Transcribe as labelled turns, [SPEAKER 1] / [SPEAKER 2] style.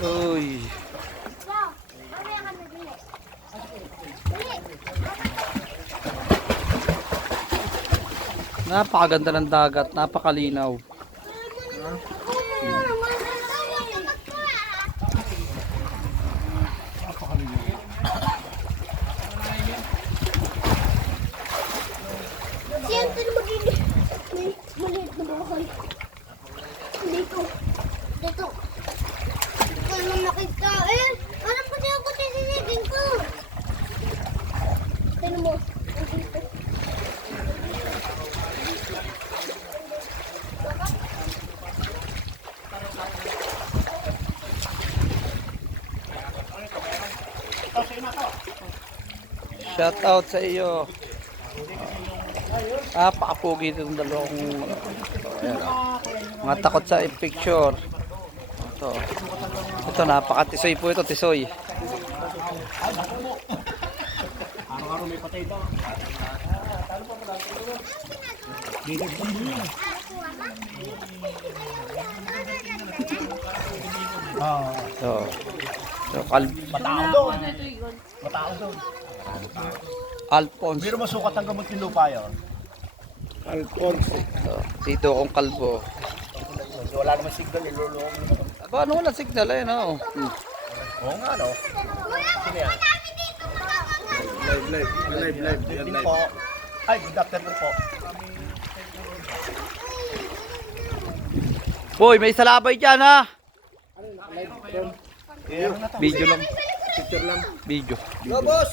[SPEAKER 1] Uy. Napakaganda ng dagat, napakalinaw.
[SPEAKER 2] Siyempre magiging may maliit na. Dito.
[SPEAKER 1] Shout out sa iyo. Napakapugi itong dalawang ayan, oh. mga takot sa picture. Ito. Ito napakatisoy po ito, tisoy. Ito. Ito, Cal-
[SPEAKER 3] Matao doon. Matao doon.
[SPEAKER 1] Alphonse.
[SPEAKER 3] Pero masukat ang gamot yung lupa yun. Alphonse.
[SPEAKER 1] Ito, dito kong kalbo.
[SPEAKER 3] Wala naman signal, niloloko mo naman.
[SPEAKER 1] Aba, ano wala signal eh, no? Hmm.
[SPEAKER 3] Oo nga, no? Sino yan?
[SPEAKER 4] Live, live. Live, live.
[SPEAKER 3] Good
[SPEAKER 4] live.
[SPEAKER 3] po. Ay, good afternoon po.
[SPEAKER 1] Boy, may salabay dyan ha! Video lang.
[SPEAKER 4] Picture lang.
[SPEAKER 1] Video.
[SPEAKER 3] Go, boss!